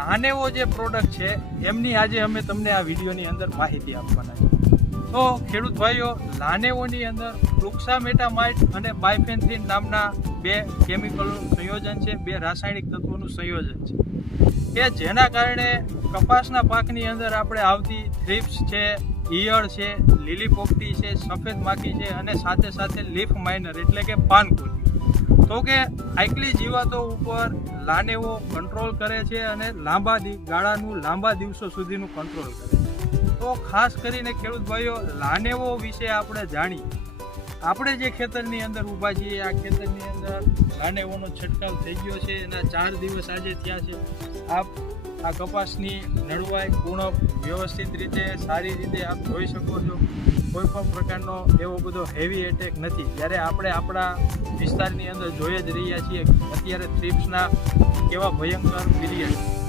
લાનેવો જે પ્રોડક્ટ છે એમની આજે અમે તમને આ વિડીયોની અંદર માહિતી આપવાના છે. તો ખેડૂત ભાઈઓ, લાનેવોની અંદર ફ્લુક્સામેટામાઇડ અને બાયફેન્થ્રીન નામના બે કેમિકલનું સંયોજન છે, બે રાસાયણિક તત્વોનું સંયોજન છે કે જેના કારણે કપાસના પાકની અંદર આપણે આવતી થ્રિપ્સ છે, ઈયળ છે, લીલી પોપટી છે, સફેદ માખી છે અને સાથે સાથે લીફ માઇનર એટલે કે પાનકુલ, તો કે આટલી જીવાતો ઉપર લાનેવો કંટ્રોલ કરે છે અને લાંબા દિવસો સુધીનું કંટ્રોલ કરે છે. તો ખાસ કરીને ખેડૂત ભાઈઓ, લાનેવો વિશે આપણે જાણીએ. આપણે જે ખેતરની અંદર ઊભા છીએ, આ ખેતરની અંદર લાનેવોનો છંટકાવ થઈ ગયો છે. એના 4 દિવસ આજે થયા છે. આ કપાસની નળવાઈ પૂર્ણ વ્યવસ્થિત રીતે, સારી રીતે આપ જોઈ શકો છો. કોઈ પણ પ્રકારનો એવો બધો હેવી એટેક નથી. જ્યારે આપણે આપણા વિસ્તારની અંદર જોઈ જ રહ્યા છીએ અત્યારે થ્રિપ્સના કેવા ભયંકર પીરિયડ